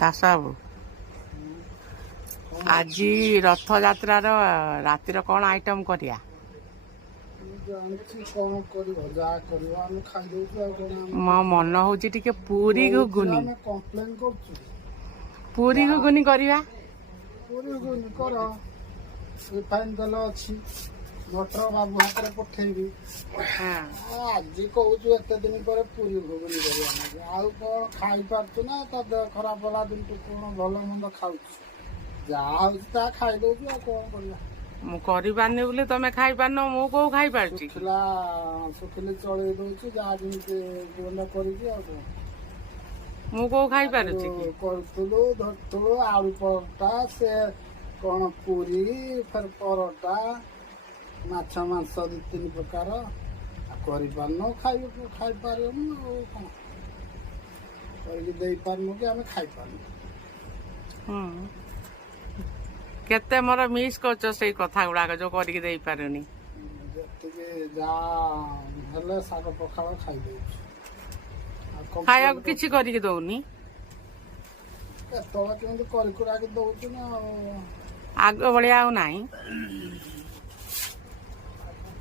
ଦାସ ବାବୁ ଆଜି ରଥଯାତ୍ରାର ରାତିର କ'ଣ ଆଇଟମ୍ କରିବା? ଜାଣିଛି କ'ଣ କରିବ, ଯାହା କରିବ ଆମେ ଖାଇଦଉଛୁ। ଆଉ କ'ଣ ମୋ ମନ ହଉଛି ଟିକେ ପୁରୀ ଘୁଗୁନି। ଆମେ କମ୍ପ୍ଲେନ୍ କରୁଛୁ? ପୁରୀ ଘୁଗୁନି କରିବା। ପୁରୀ ଘୁଗୁନି କର, ରିଫାଇନ୍ ତେଲ ଅଛି, ମଟର ବାବୁ ହାତରେ ପଠେଇବି। ଆଜି କହୁଛୁ ଏତେ ଦିନ ପରେ ପୁରୀ ଘୁଗୁନି କରିବା ନାହିଁ। ଆଉ କ'ଣ ଖାଇପାରୁଛୁ ନା ତା ଦେହ ଖରାପ ହେଲା ଦିନଠୁ କ'ଣ ଭଲ ମନ୍ଦ ଖାଉଛୁ? ଯାହା ହଉଛି ତାହା ଖାଇଦଉଛୁ। ଆଉ କ'ଣ କରିବା? ମୁଁ କରିପାରୁନି ବୋଲି ତମେ ଖାଇପାରୁନ, ମୁଁ କୋଉ ଖାଇପାରୁଛି? ଶୁଖିଲେ ଚଳେଇ ଦଉଛି ଯାହା ଯେମିତି ଗୁଣ୍ଡ କରିକି। ଆଉ କ'ଣ ମୁଁ କୋଉ ଖାଇପାରୁଛି କି? କରୁଥିଲୁ ଧରୁଥିଲୁ ଆଳୁ ପରଟା, ସେ କ'ଣ ପୁରୀ, ଫେର ପରଟା, ମାଛ ମାଂସ 2-3 ପ୍ରକାର। ଆଉ କରିପାରୁନୁ, ଖାଇପାରିବୁନି। ଆଉ କ'ଣ କରିକି ଦେଇପାରୁନୁ କି ଆମେ ଖାଇପାରୁନୁ। କେତେ ମୋର ମିସ୍ କରୁଛ ସେଇ କଥା ଗୁଡାକ ଯୋଉ କରିକି ଦେଇପାରୁନି। ଯେତିକି ଯାହା ହେଲେ ଶାଗ ପଖାଳ ଖାଇଦଉଛୁ। ଖାଇବାକୁ କିଛି କରିକି ଦଉନି? କେତେବେଳେ କେମିତି କରିକୁରାକି ଦଉଛୁ ନା। ଆଉ ଆଗ ଭଳିଆ ଆଉ ନାହିଁ।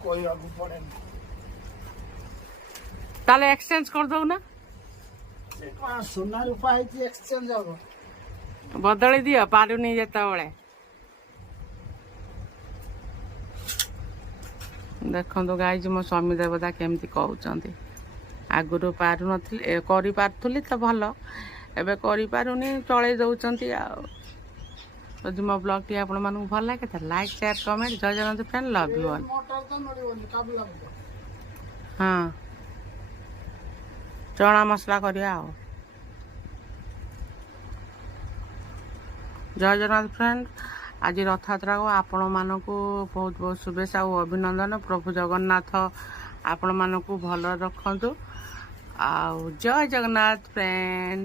କହିବାକୁ ପଡେନି। ତାହେଲେ ଏକ୍ସଚେଞ୍ଜ କରିଦଉନା? କ'ଣ ସୁନା ରୂପା ହେଇଛି ଏକ୍ସଚେଞ୍ଜ ହବ? ବଦଳି ଦିଅ ପାରୁନି ଯେତେବେଳେ। ଦେଖନ୍ତୁ ଗାଇଜ ମୋ ସ୍ୱାମୀ ଦେବତା କେମିତି କହୁଛନ୍ତି। ଆଗରୁ ପାରୁନଥିଲି, କରିପାରୁଥିଲି ତ ଭଲ, ଏବେ କରିପାରୁନି, ଚଳେଇ ଦେଉଛନ୍ତି। ଆଉ ଯଦି ମୋ ବ୍ଲଗ୍ଟି ଆପଣମାନଙ୍କୁ ଭଲ ଲାଗେ ତ ଲାଇକ୍, ସେୟାର, କମେଣ୍ଟ। ଜୟ Jagannath friend, love you all. ହଁ, ଚଣା ମସଲା କରିବା ଆଉ। ଜୟ ଜଗନ୍ନାଥ ଫ୍ରେଣ୍ଡ, ଆଜି ରଥଯାତ୍ରାକୁ ଆପଣମାନଙ୍କୁ ବହୁତ ବହୁତ ଶୁଭେଚ୍ଛା ଓ ଅଭିନନ୍ଦନ। ପ୍ରଭୁ ଜଗନ୍ନାଥ ଆପଣମାନଙ୍କୁ ଭଲ ରଖନ୍ତୁ। ଆଉ ଜୟ ଜଗନ୍ନାଥ ଫ୍ରେଣ୍ଡ।